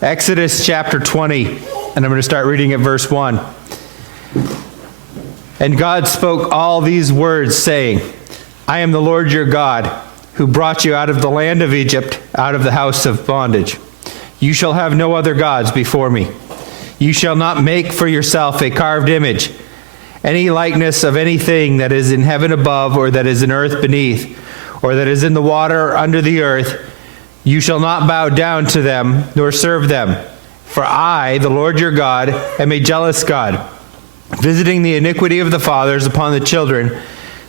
Exodus chapter 20, and I'm going to start reading at verse 1. And God spoke all these words, saying, I am the Lord your God, who brought you out of the land of Egypt, out of the house of bondage. You shall have no other gods before me. You shall not make for yourself a carved image, any likeness of anything that is in heaven above, or that is in earth beneath, or that is in the water under the earth. You shall not bow down to them, nor serve them. For I, the Lord your God, am a jealous God, visiting the iniquity of the fathers upon the children,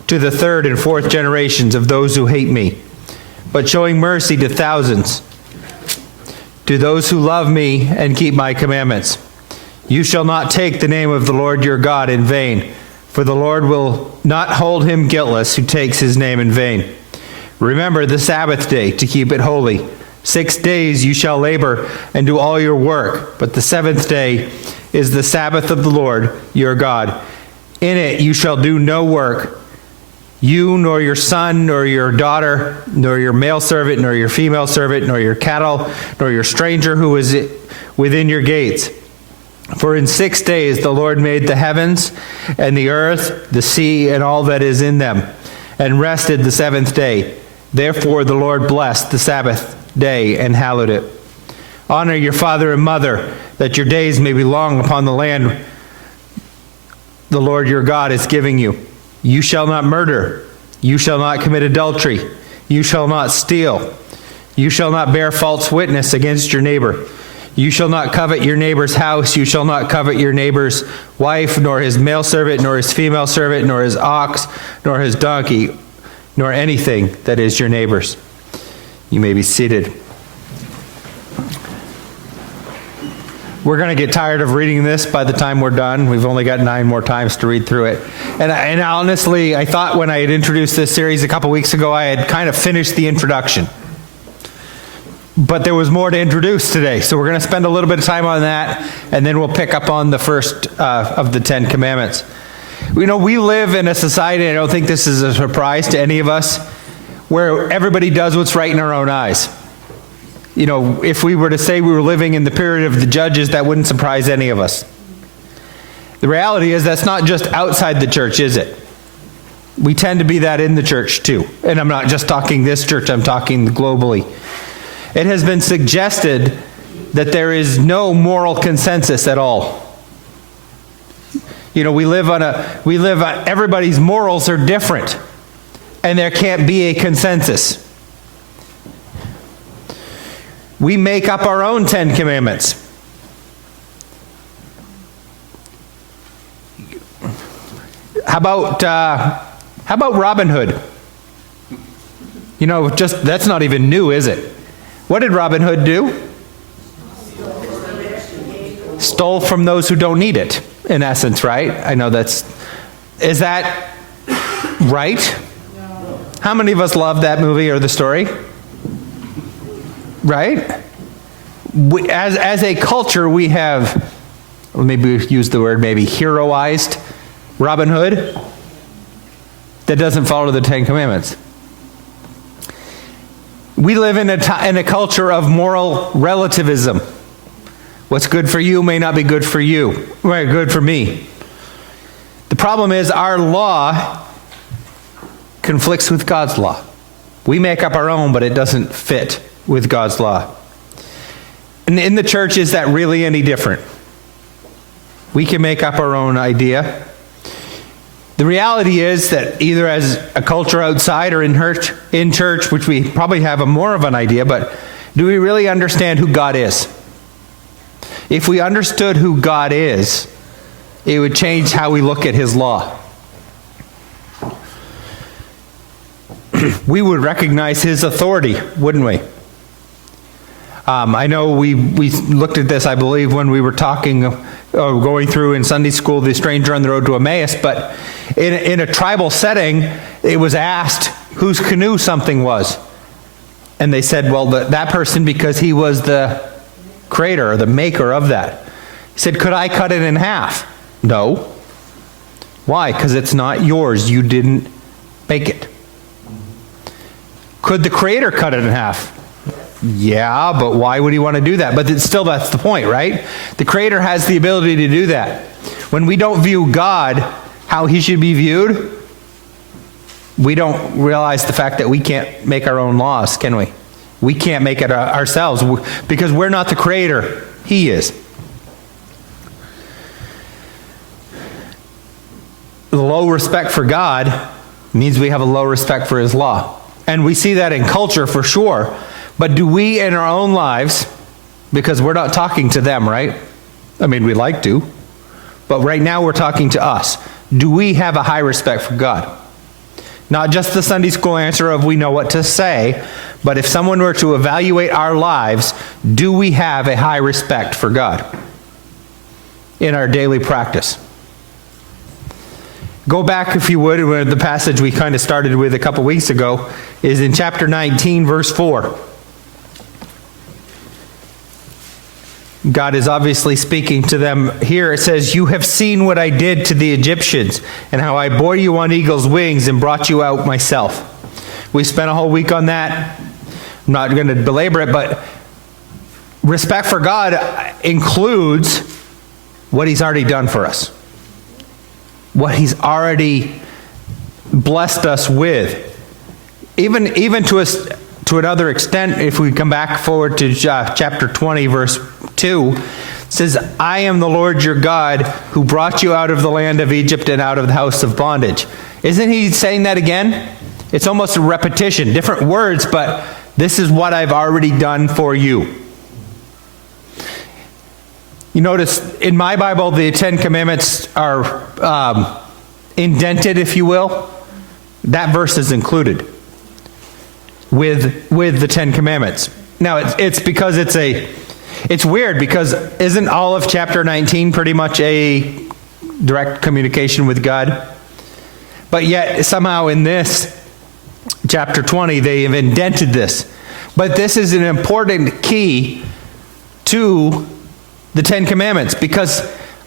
to the third and fourth generations of those who hate me, but showing mercy to thousands, to those who love me and keep my commandments. You shall not take the name of the Lord your God in vain, for the Lord will not hold him guiltless who takes his name in vain. Remember the Sabbath day to keep it holy. 6 days you shall labor and do all your work, but the seventh day is the Sabbath of the Lord your God. In it you shall do no work, you nor your son, nor your daughter, nor your male servant, nor your female servant, nor your cattle, nor your stranger who is within your gates. For in 6 days the Lord made the heavens and the earth, the sea, and all that is in them, and rested the seventh day. Therefore the Lord blessed the Sabbath day and hallowed it. Honor your father and mother, that your days may be long upon the land the Lord your God is giving you. You shall not murder. You shall not commit adultery. You shall not steal. You shall not bear false witness against your neighbor. You shall not covet your neighbor's house. You shall not covet your neighbor's wife, nor his male servant, nor his female servant, nor his ox, nor his donkey, nor anything that is your neighbor's. You may be seated. We're going to get tired of reading this by the time we're done. We've only got 9 more times to read through it. And honestly, I thought when I had introduced this series a couple weeks ago, I had kind of finished the introduction. But there was more to introduce today, so we're going to spend a little bit of time on that, and then we'll pick up on the first of the 10 Commandments. You know, we live in a society, I don't think this is a surprise to any of us, where everybody does what's right in our own eyes. You know, if we were to say we were living in the period of the judges, that wouldn't surprise any of us. The reality is that's not just outside the church, is it? We tend to be that in the church too. And I'm not just talking this church, I'm talking globally. It has been suggested that there is no moral consensus at all. You know, everybody's morals are different, and there can't be a consensus. We make up our own 10 Commandments. How about Robin Hood? You know, that's not even new, is it? What did Robin Hood do? Stole from those who don't need it, in essence, right? I know is that right? No. How many of us love that movie or the story? Right? As a culture, we have, maybe use the word, heroized Robin Hood. That doesn't follow the 10 Commandments. We live in a culture of moral relativism. What's good for you may not be good for you, right? Good for me. The problem is our law conflicts with God's law. We make up our own, but it doesn't fit with God's law. And in the church, is that really any different? We can make up our own idea. The reality is that either as a culture outside or in church, which we probably have more of an idea, but do we really understand who God is? If we understood who God is, it would change how we look at his law. We would recognize his authority, wouldn't we? I know we looked at this, I believe, when we were going through in Sunday school, the stranger on the road to Emmaus, but in a tribal setting, it was asked whose canoe something was. And they said, well, that person, because he was the creator or the maker of that. He said, could I cut it in half? No. Why? Because it's not yours. You didn't make it. Could the creator cut it in half? Yeah, but why would he want to do that? But still, that's the point, right? The Creator has the ability to do that. When we don't view God how he should be viewed, we don't realize the fact that we can't make our own laws, can we? We can't make it ourselves because we're not the Creator. He is. Low respect for God means we have a low respect for his law. And we see that in culture for sure. But do we in our own lives, because we're not talking to them, right? I mean, we like to. But right now we're talking to us. Do we have a high respect for God? Not just the Sunday school answer of we know what to say, but if someone were to evaluate our lives, do we have a high respect for God in our daily practice? Go back, if you would, where the passage we kind of started with a couple weeks ago is in chapter 19, verse 4. God is obviously speaking to them here. It says, "You have seen what I did to the Egyptians, and how I bore you on eagle's wings and brought you out myself." We spent a whole week on that. I'm not going to belabor it, but respect for God includes what he's already done for us. What he's already blessed us with. Even to another extent, if we come back forward to chapter 20, verse 2, it says, "I am the Lord your God who brought you out of the land of Egypt and out of the house of bondage." Isn't he saying that again? It's almost a repetition, different words, but this is what I've already done for you. You notice in my Bible, the Ten Commandments are indented, if you will. That verse is included with the Ten Commandments. Now, it's because it's weird, because isn't all of chapter 19 pretty much a direct communication with God? But yet, somehow in this chapter 20, they have indented this. But this is an important key to the Ten Commandments, because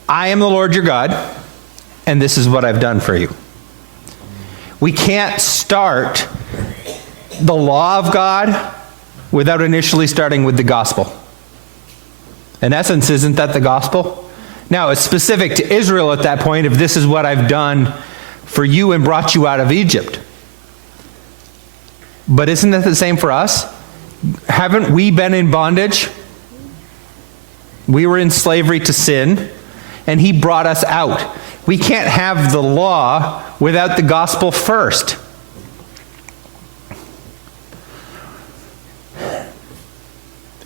I am the Lord your God, and this is what I've done for you. We can't start the law of God without initially starting with the gospel. In essence, isn't that the gospel? Now, it's specific to Israel at that point, if this is what I've done for you and brought you out of Egypt. But isn't that the same for us? Haven't we been in bondage? We were in slavery to sin, and he brought us out. We can't have the law without the gospel first.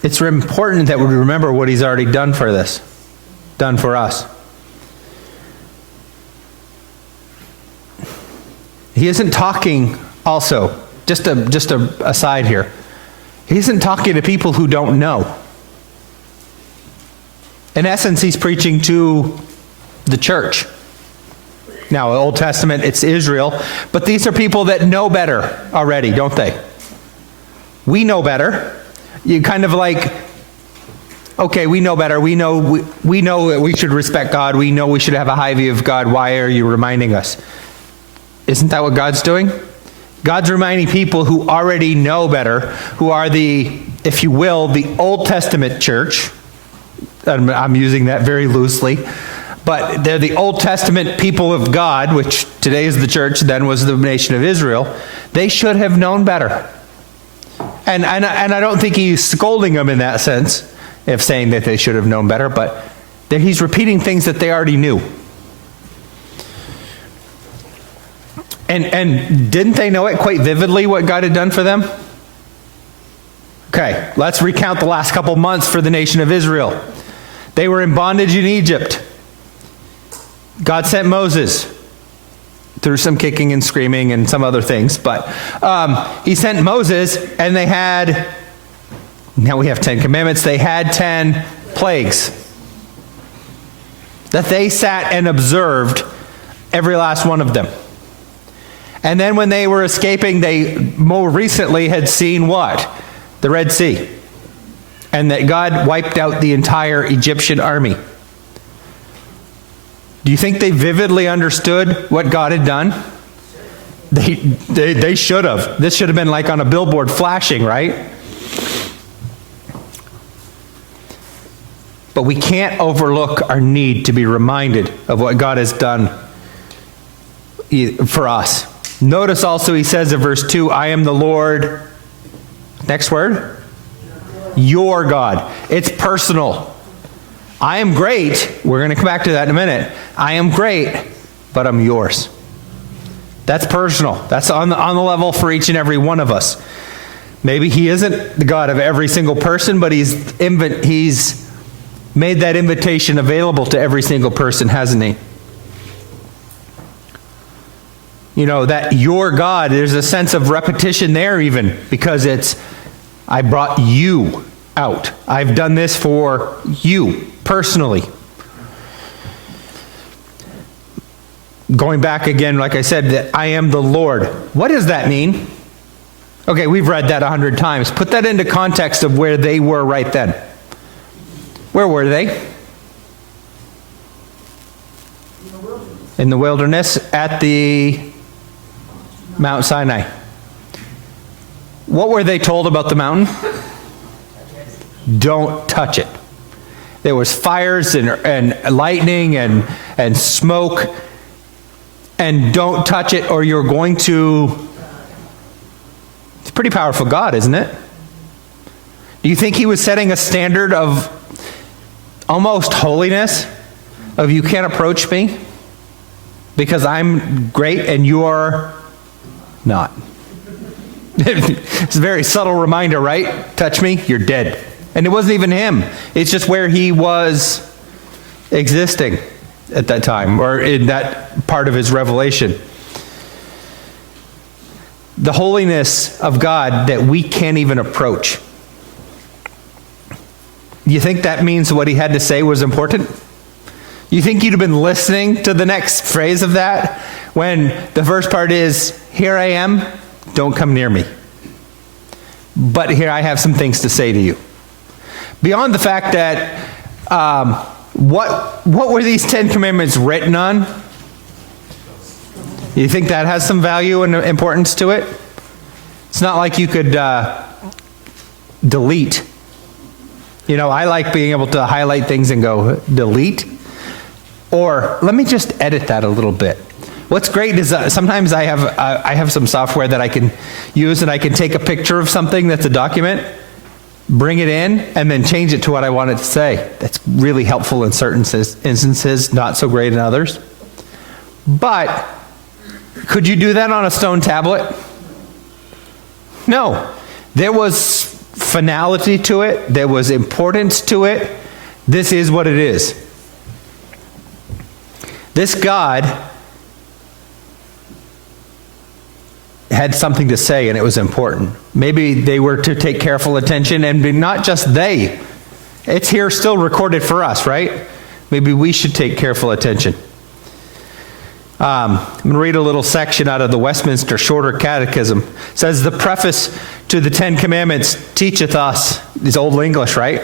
It's important that we remember what he's already done for us. He isn't talking also, just a aside here. He isn't talking to people who don't know. In essence, he's preaching to the church. Now, Old Testament, it's Israel, but these are people that know better already, don't they? We know better. You kind of like, okay, we know better. We know that we should respect God. We know we should have a high view of God. Why are you reminding us? Isn't that what God's doing? God's reminding people who already know better, who are the, if you will, the Old Testament church. I'm using that very loosely. But they're the Old Testament people of God, which today is the church, then was the nation of Israel. They should have known better. And I don't think he's scolding them in that sense, of saying that they should have known better, but that he's repeating things that they already knew. And didn't they know it quite vividly, what God had done for them? Okay, let's recount the last couple months for the nation of Israel. They were in bondage in Egypt. God sent Moses through some kicking and screaming and some other things. But he sent Moses, and they had, now we have 10 commandments, they had 10 plagues that they sat and observed, every last one of them. And then when they were escaping, they more recently had seen what? The Red Sea. And that God wiped out the entire Egyptian army. Do you think they vividly understood what God had done? They should have. This should have been like on a billboard flashing, right? But we can't overlook our need to be reminded of what God has done for us. Notice also he says in verse 2, I am the Lord, next word, your God. It's personal. I am great. We're going to come back to that in a minute. I am great, but I'm yours. That's personal. That's on the level for each and every one of us. Maybe he isn't the God of every single person, but he's made that invitation available to every single person, hasn't he? You know, that your God, there's a sense of repetition there even, because it's, I brought you out. I've done this for you, personally. Going back again, like I said, that I am the Lord. What does that mean? Okay, we've read that 100 times. Put that into context of where they were right then. Where were they? In the wilderness at the Mount Sinai. What were they told about the mountain? Don't touch it. There was fires and lightning and smoke. And don't touch it or you're going to... It's a pretty powerful God, isn't it? Do you think he was setting a standard of almost holiness? Of you can't approach me because I'm great and you're not. It's a very subtle reminder, right? Touch me, you're dead. And it wasn't even him. It's just where he was existing at that time, or in that part of his revelation. The holiness of God that we can't even approach. You think that means what he had to say was important? You think you'd have been listening to the next phrase of that when the first part is, here I am, don't come near me. But here I have some things to say to you. Beyond the fact that, what were these 10 commandments written on? You think that has some value and importance to it? It's not like you could delete. You know, I like being able to highlight things and go, delete. Or let me just edit that a little bit. What's great is sometimes I have some software that I can use, and I can take a picture of something that's a document, bring it in, and then change it to what I want it to say. That's really helpful in certain instances, not so great in others. But could you do that on a stone tablet? No. There was finality to it. There was importance to it. This is what it is. This God had something to say, and it was important. Maybe they were to take careful attention, and not just they. It's here still recorded for us, right? Maybe we should take careful attention. I'm going to read a little section out of the Westminster Shorter Catechism. It says, the preface to the 10 Commandments teacheth us, it's Old English, right?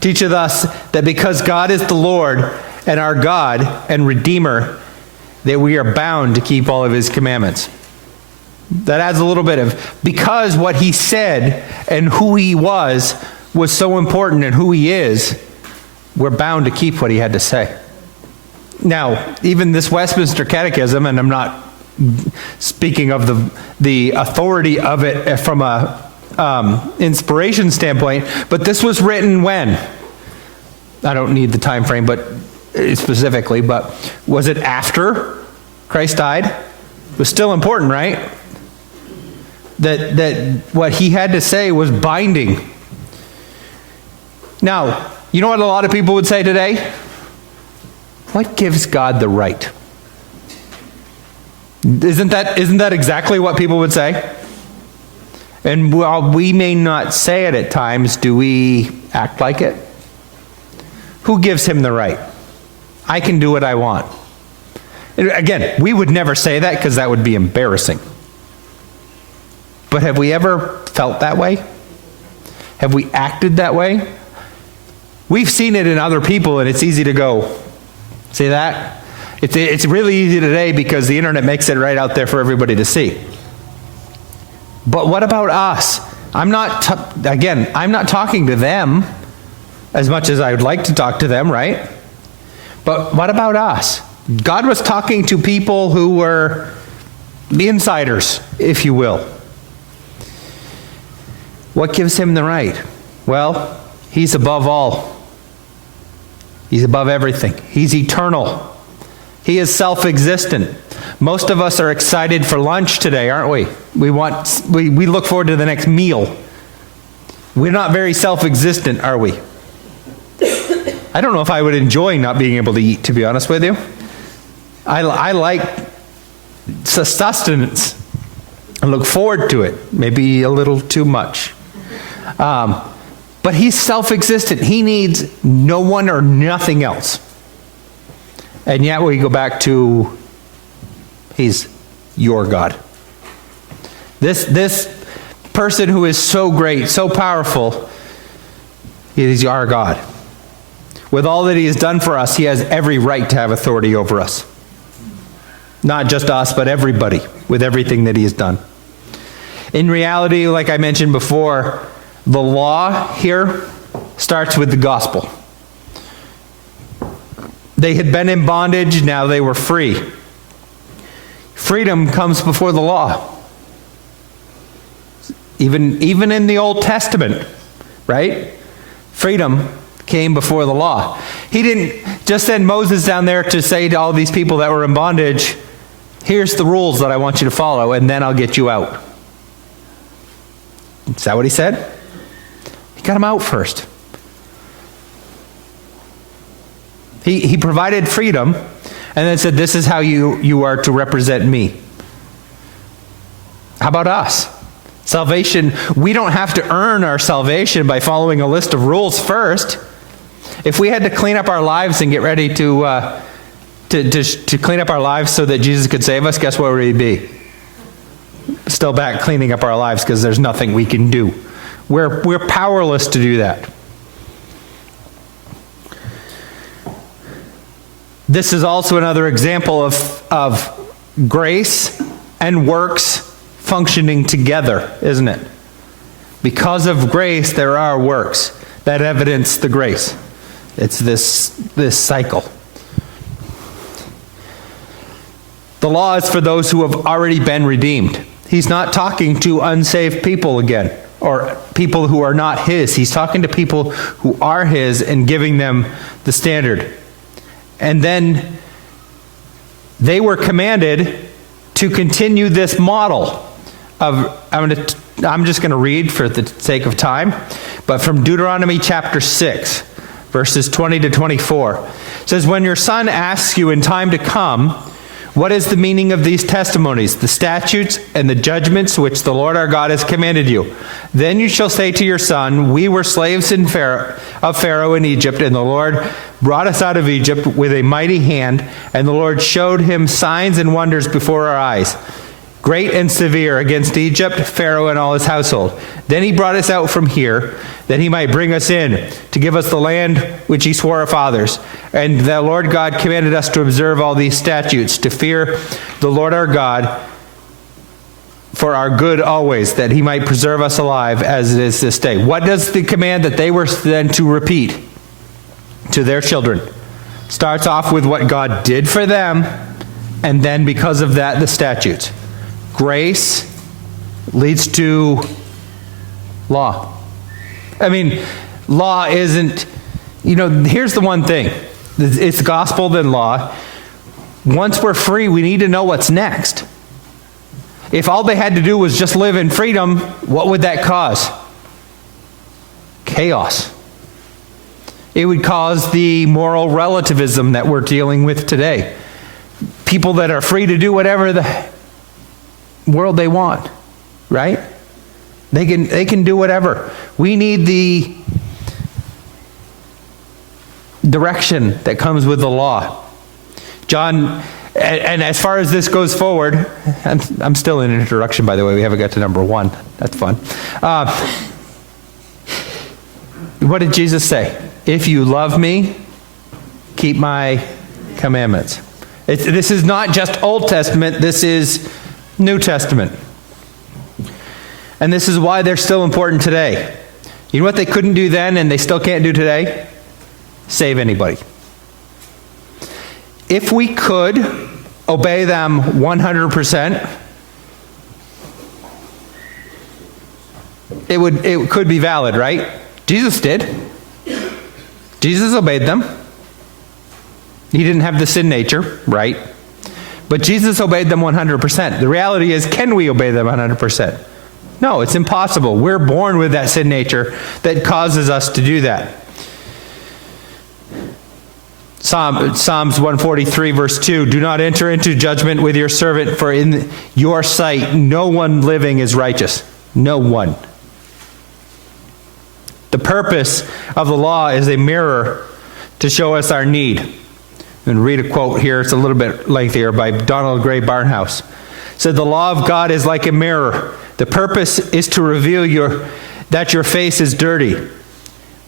Teacheth us that because God is the Lord and our God and Redeemer, that we are bound to keep all of his commandments. That adds a little bit of, because what he said and who he was so important, and who he is, we're bound to keep what he had to say. Now, even this Westminster Catechism, and I'm not speaking of the authority of it from a inspiration standpoint, but this was written when? I don't need the time frame, but specifically, but was it after Christ died? It was still important, right? That what he had to say was binding. Now, you know what a lot of people would say today? What gives God the right? Isn't that exactly what people would say? And while we may not say it at times, do we act like it? Who gives him the right? I can do what I want. And again, we would never say that because that would be embarrassing. But have we ever felt that way? Have we acted that way? We've seen it in other people, and it's easy to go, see that? It's really easy today because the internet makes it right out there for everybody to see. But what about us? I'm not talking to them. as much as I would like to talk to them, right? But what about us? God was talking to people who were the insiders, if you will. What gives him the right? Well, he's above all. He's above everything. He's eternal. He is self-existent. Most of us are excited for lunch today, aren't we? We look forward to the next meal. We're not very self-existent, are we? I don't know if I would enjoy not being able to eat, to be honest with you. I like sustenance. I look forward to it. Maybe a little too much. But he's self-existent. He needs no one or nothing else. And yet we go back to, he's your God. This person who is so great, so powerful, is our God. With all that he has done for us, he has every right to have authority over us. Not just us, but everybody, with everything that he has done. In reality, like I mentioned before, the law here starts with the gospel. They had been in bondage, now they were free. Freedom comes before the law. Even in the Old Testament, right? Freedom came before the law. He didn't just send Moses down there to say to all these people that were in bondage, here's the rules that I want you to follow, and then I'll get you out. Is that what he said? He got them out first. He provided freedom, and then said, this is how you are to represent me. How about us? Salvation, we don't have to earn our salvation by following a list of rules first. If we had to clean up our lives and get ready to clean up our lives so that Jesus could save us, guess where we'd be? Still back cleaning up our lives because there's nothing we can do. We're powerless to do that. This is also another example of grace and works functioning together, isn't it? Because of grace, there are works that evidence the grace. It's this cycle. The law is for those who have already been redeemed. He's not talking to unsaved people again, or people who are not his. He's talking to people who are his and giving them the standard. And then they were commanded to continue this model of, I'm just going to read for the sake of time, but from Deuteronomy chapter 6, verses 20 to 24. It says, when your son asks you in time to come, what is the meaning of these testimonies, the statutes and the judgments which the Lord our God has commanded you? Then you shall say to your son, we were slaves of Pharaoh in Egypt, and the Lord brought us out of Egypt with a mighty hand, and the Lord showed him signs and wonders before our eyes, great and severe, against Egypt, Pharaoh and all his household. Then he brought us out from here, that he might bring us in, to give us the land which he swore our fathers. And the Lord God commanded us to observe all these statutes, to fear the Lord our God for our good always, that he might preserve us alive as it is this day. What does the command that they were then to repeat to their children? Starts off with what God did for them, and then because of that, the statutes. Grace leads to law. I mean, law isn't, here's the one thing. It's gospel, then law. Once we're free, we need to know what's next. If all they had to do was just live in freedom, what would that cause? Chaos. It would cause the moral relativism that we're dealing with today. People that are free to do whatever the world they want, right? They can do whatever. We need the direction that comes with the law. John, and as far as this goes forward, I'm still in an introduction, by the way. We haven't got to number 1. That's fun. What did Jesus say? If you love me, keep my commandments. This is not just Old Testament. This is New Testament. And this is why they're still important today. You know what they couldn't do then and they still can't do today? Save anybody. If we could obey them 100%, it could be valid, right? Jesus did. Jesus obeyed them. He didn't have the sin nature, right? But Jesus obeyed them 100%. The reality is, can we obey them 100%? No, it's impossible. We're born with that sin nature that causes us to do that. Psalms 143 verse 2, do not enter into judgment with your servant, for in your sight no one living is righteous. No one. The purpose of the law is a mirror to show us our need. I'm going to read a quote here. It's a little bit lengthier, by Donald Gray Barnhouse. It said, the law of God is like a mirror. The purpose is to reveal that your face is dirty.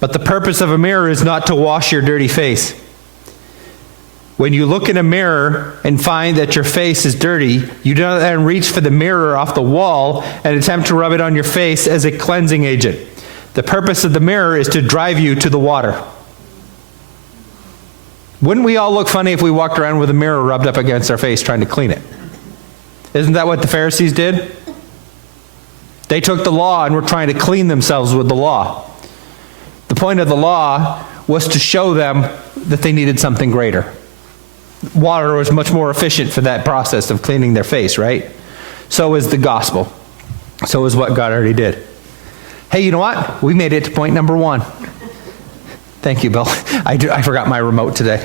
But the purpose of a mirror is not to wash your dirty face. When you look in a mirror and find that your face is dirty, you do not then reach for the mirror off the wall and attempt to rub it on your face as a cleansing agent. The purpose of the mirror is to drive you to the water. Wouldn't we all look funny if we walked around with a mirror rubbed up against our face trying to clean it? Isn't that what the Pharisees did? They took the law and were trying to clean themselves with the law. The point of the law was to show them that they needed something greater. Water was much more efficient for that process of cleaning their face, right? So is the gospel. So is what God already did. Hey, you know what? We made it to point number 1. Thank you, Bill. I forgot my remote today.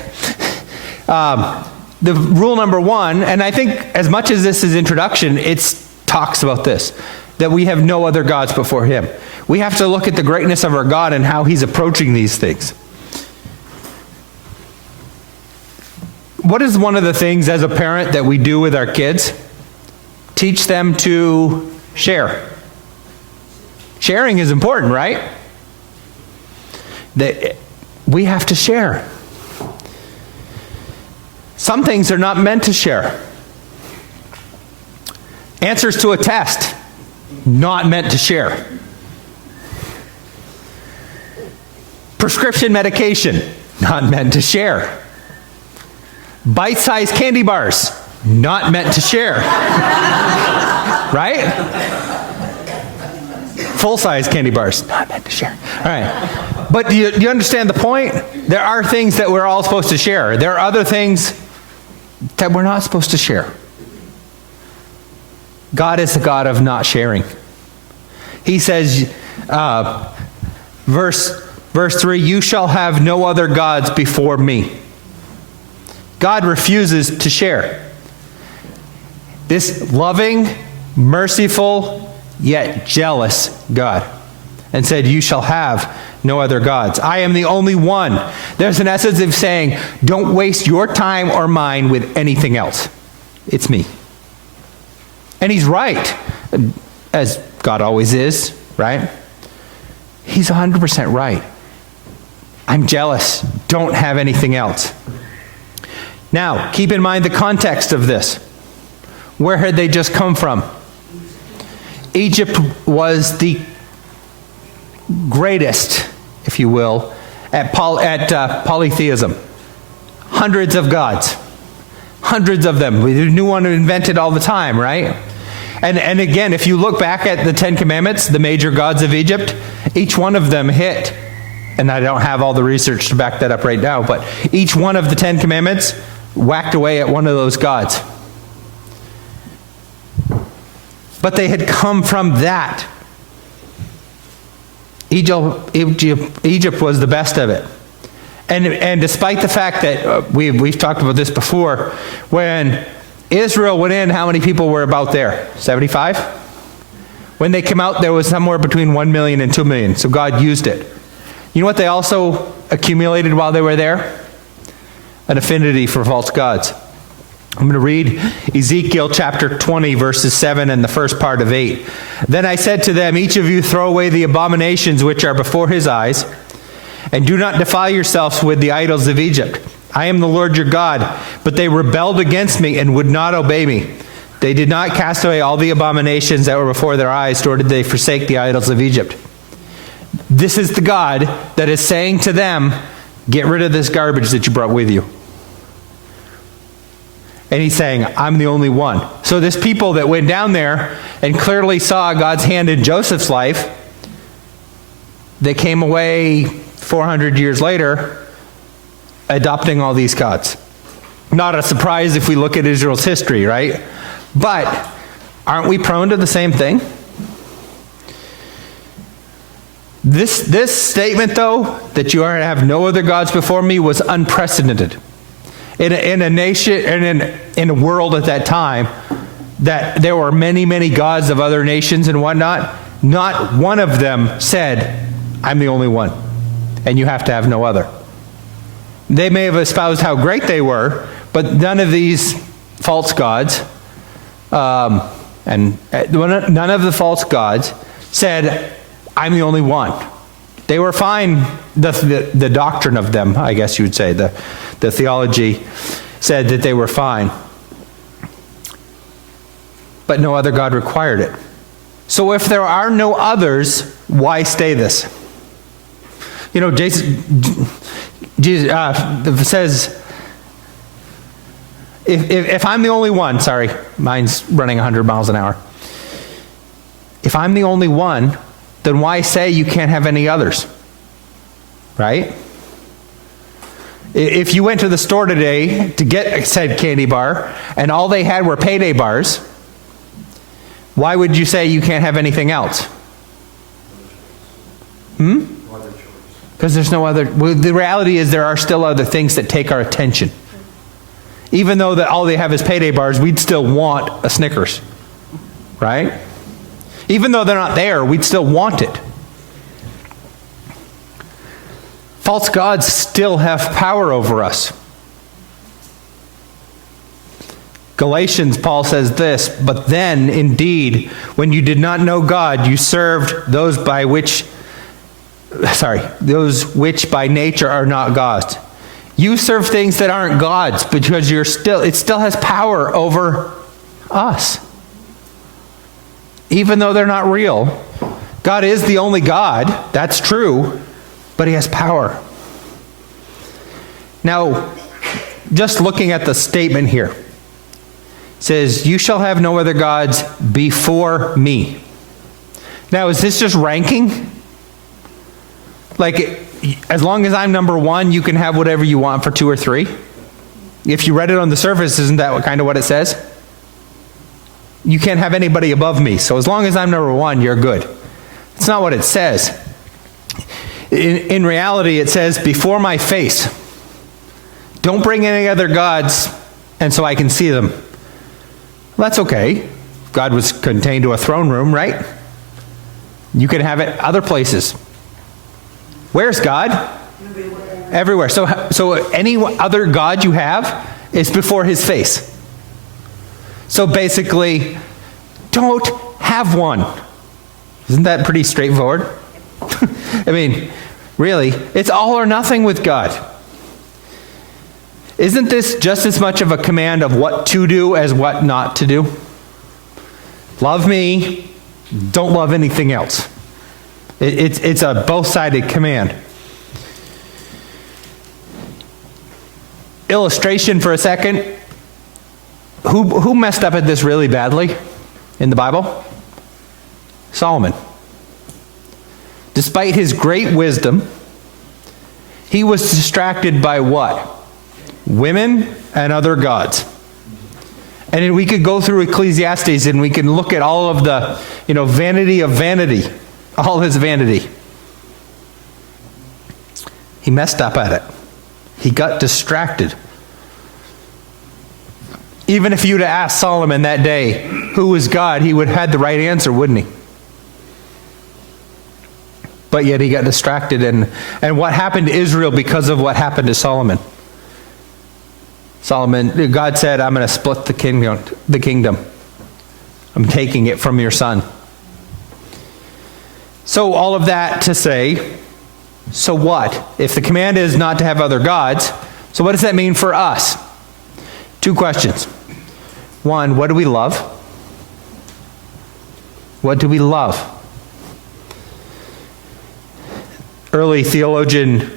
The rule number 1, and I think as much as this is introduction, it talks about this, that we have no other gods before him. We have to look at the greatness of our God and how he's approaching these things. What is one of the things as a parent that we do with our kids? Teach them to share. Sharing is important, right? We have to share. Some things are not meant to share. Answers to a test, not meant to share. Prescription medication, not meant to share. Bite-sized candy bars, not meant to share. Right? Full-size candy bars, not meant to share. All right. But do you understand the point? There are things that we're all supposed to share. There are other things that we're not supposed to share. God is the God of not sharing. He says, verse 3, you shall have no other gods before me. God refuses to share. This loving, merciful, yet jealous God. And said, you shall have no other gods. I am the only one. There's an essence of saying, don't waste your time or mine with anything else. It's me. And he's right, as God always is, right? He's 100% right. I'm jealous. Don't have anything else. Now, keep in mind the context of this. Where had they just come from? Egypt was the greatest, if you will, at polytheism. Hundreds of gods. Hundreds of them. The new one invented all the time, right? And again, if you look back at the 10 Commandments, the major gods of Egypt, each one of them hit, and I don't have all the research to back that up right now, but each one of the 10 Commandments whacked away at one of those gods. But they had come from that. Egypt was the best of it. And despite the fact that we've talked about this before, when Israel went in, how many people were about there? 75? When they came out, there was somewhere between 1 million and 2 million. So God used it. You know what they also accumulated while they were there? An affinity for false gods. I'm going to read Ezekiel chapter 20, verses 7 and the first part of 8. Then I said to them, each of you throw away the abominations which are before his eyes, and do not defile yourselves with the idols of Egypt. I am the Lord your God. But they rebelled against me and would not obey me. They did not cast away all the abominations that were before their eyes, nor did they forsake the idols of Egypt. This is the God that is saying to them, get rid of this garbage that you brought with you. And he's saying, I'm the only one. So this people that went down there and clearly saw God's hand in Joseph's life, they came away 400 years later adopting all these gods. Not a surprise if we look at Israel's history, right? But aren't we prone to the same thing? This statement, though, that you are to have no other gods before me, was unprecedented. In a nation and in a world at that time, that there were many, many gods of other nations and whatnot, not one of them said, I'm the only one, and you have to have no other. They may have espoused how great they were, but none of these false gods, none of the false gods said, I'm the only one. They were fine. The doctrine of them, I guess you would say, the theology said that they were fine. But no other God required it. So if there are no others, why stay this? You know, Jesus says, if I'm the only one, sorry, mine's running 100 miles an hour. If I'm the only one, then why say you can't have any others? Right? If you went to the store today to get said candy bar, and all they had were payday bars, why would you say you can't have anything else? Because there's no other. Well, the reality is there are still other things that take our attention. Even though that all they have is payday bars, we'd still want a Snickers. Right? Even though they're not there, we'd still want it. False gods still have power over us. Galatians, Paul says this, but then, indeed, when you did not know God, you served those which by nature are not gods. You serve things that aren't gods because it still has power over us. Even though they're not real. God is the only God, that's true, but he has power. Now, just looking at the statement here, it says, you shall have no other gods before me. Now, is this just ranking? Like, as long as I'm number one, you can have whatever you want for 2 or 3? If you read it on the surface, isn't that kind of what it says? You can't have anybody above me, so as long as I'm number one, you're good. It's not what it says. In reality, it says, before my face. Don't bring any other gods, and so I can see them. Well, that's okay. God was contained to a throne room, right? You can have it other places. Where's God? Everywhere. So any other God you have is before his face. So basically, don't have one. Isn't that pretty straightforward? I mean, really, it's all or nothing with God. Isn't this just as much of a command of what to do as what not to do? Love me, don't love anything else. It's a both-sided command. Illustration for a second. Who messed up at this really badly in the Bible? Solomon. Despite his great wisdom, he was distracted by what? Women and other gods. And we could go through Ecclesiastes and we can look at all of the, vanity of vanity. All his vanity. He messed up at it. He got distracted. Even if you'd have asked Solomon that day who was God, he would have had the right answer, wouldn't he? But yet he got distracted. And what happened to Israel because of what happened to Solomon? God said, I'm going to split the kingdom. I'm taking it from your son. So all of that to say, so what? If the command is not to have other gods, so what does that mean for us? 2 questions. 1, what do we love? What do we love? Early theologian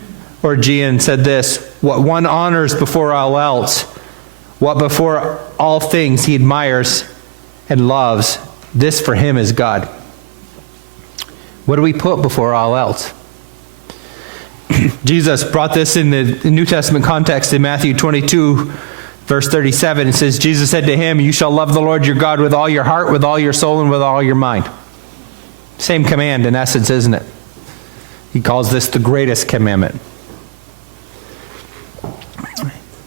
Origen said this: what one honors before all else, what before all things he admires and loves, this for him is God. What do we put before all else? Jesus brought this in the New Testament context in Matthew 22, verse 37. It says, Jesus said to him, you shall love the Lord your God with all your heart, with all your soul, and with all your mind. Same command in essence, isn't it? He calls this the greatest commandment.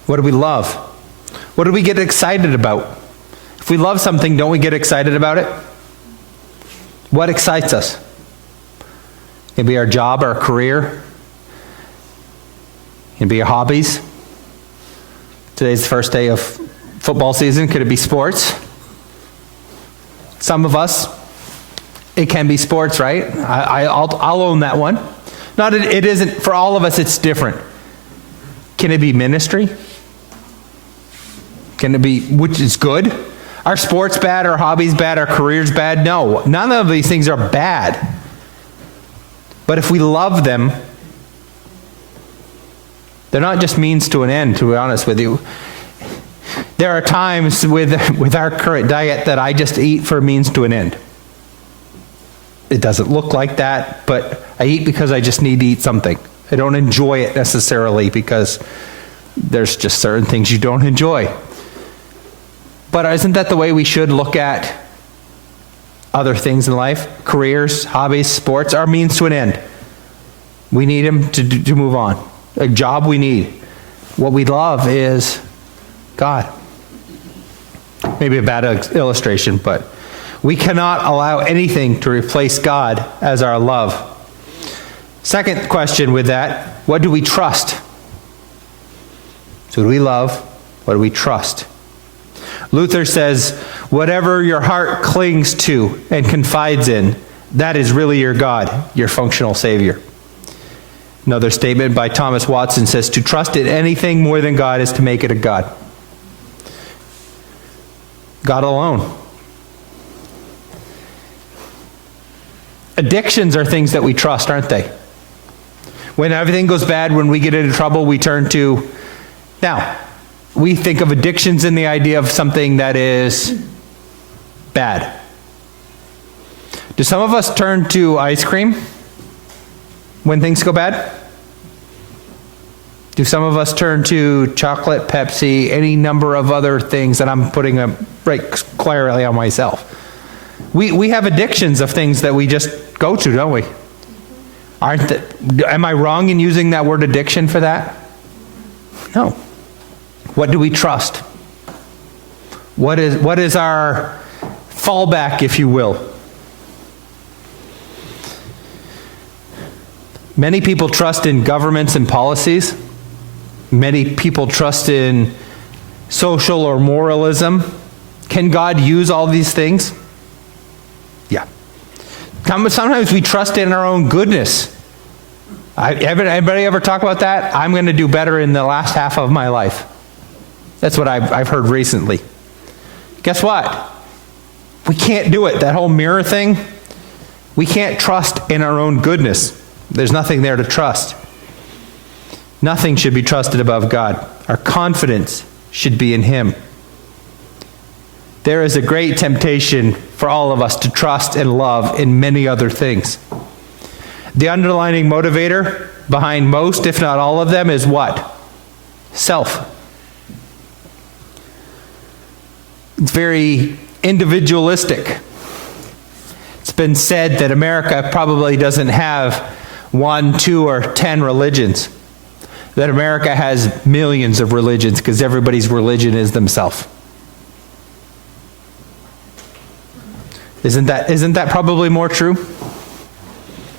What do we love? What do we get excited about? If we love something, don't we get excited about it? What excites us? It can be our job, our career. It can be our hobbies. Today's the first day of football season. Could it be sports? Some of us, it can be sports, right? I'll own that one. It isn't, for all of us, it's different. Can it be ministry? Can it be, which is good? Are sports bad? Are hobbies bad? Are careers bad? No, none of these things are bad. But if we love them, they're not just means to an end, to be honest with you. There are times with our current diet that I just eat for a means to an end. It doesn't look like that, but I eat because I just need to eat something. I don't enjoy it necessarily because there's just certain things you don't enjoy. But isn't that the way we should look at other things in life? Careers, hobbies, sports are means to an end. We need them to move on. A job we need. What we love is God. Maybe a bad illustration, but we cannot allow anything to replace God as our love. Second question with that, what do we trust? So what do we love? What do we trust? Luther says, whatever your heart clings to and confides in, that is really your God, your functional Savior. Another statement by Thomas Watson says, to trust in anything more than God is to make it a God. God alone. Addictions are things that we trust, aren't they? When everything goes bad, when we get into trouble, we turn to... Now, we think of addictions in the idea of something that is bad. Do some of us turn to ice cream when things go bad? Do some of us turn to chocolate, Pepsi, any number of other things that I'm putting right clearly on myself? We have addictions of things that we just go to, don't we? Am I wrong in using that word addiction for that? No. What do we trust? What is our fallback, if you will? Many people trust in governments and policies. Many people trust in social or moralism. Can God use all these things? Yeah. Sometimes we trust in our own goodness. Anybody ever talk about that? I'm going to do better in the last half of my life. That's what I've heard recently. Guess what? We can't do it. That whole mirror thing, we can't trust in our own goodness. There's nothing there to trust. Nothing should be trusted above God. Our confidence should be in Him. There is a great temptation for all of us to trust and love in many other things. The underlying motivator behind most, if not all of them, is what? Self. It's very individualistic. It's been said that America probably doesn't have 1, 2, or 10 religions. That America has millions of religions because everybody's religion is themselves. Isn't that probably more true?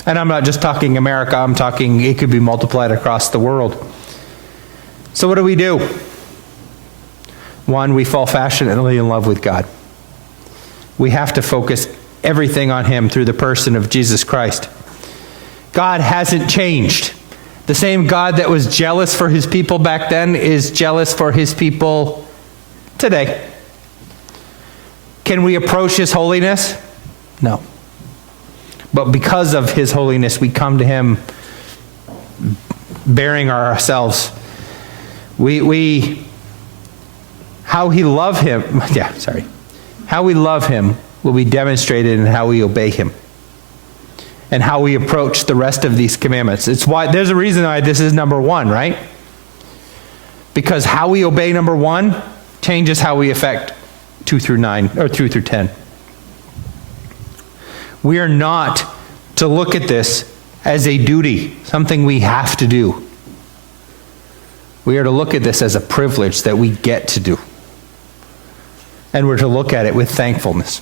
And I'm not just talking America, I'm talking it could be multiplied across the world. So what do? One, we fall passionately in love with God. We have to focus everything on Him through the person of Jesus Christ. God hasn't changed. The same God that was jealous for His people back then is jealous for His people today. Can we approach His holiness? No. But because of His holiness, we come to Him bearing ourselves. How we love him will be demonstrated in how we obey him and how we approach the rest of these commandments. It's why there's a reason why this is number 1, right? Because how we obey number 1 changes how we affect 2 through 9 or 2 through 10. We are not to look at this as a duty, something we have to do. We are to look at this as a privilege that we get to do. And we're to look at it with thankfulness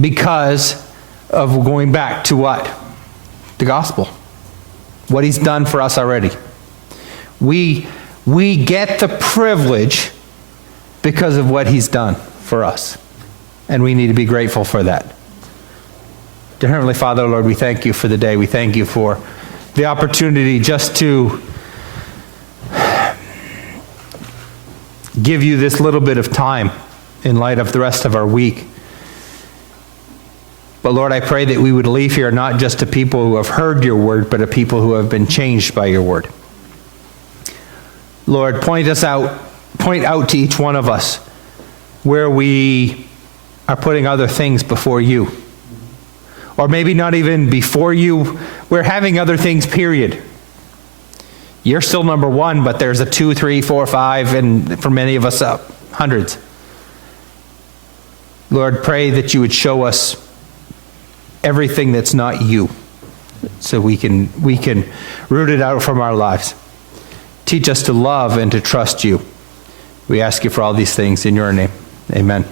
because of going back to what? The gospel. What he's done for us already. We get the privilege because of what he's done for us. And we need to be grateful for that. Dear Heavenly Father, Lord, we thank you for the day. We thank you for the opportunity just to give you this little bit of time in light of the rest of our week. But Lord, I pray that we would leave here not just a people who have heard your word, but a people who have been changed by your word. Lord, point out to each one of us where we are putting other things before you. Or maybe not even before you, we're having other things, period. You're still number 1, but there's a 2, 3, 4, 5, and for many of us, hundreds. Lord, pray that you would show us everything that's not you, so we can root it out from our lives. Teach us to love and to trust you. We ask you for all these things in your name. Amen.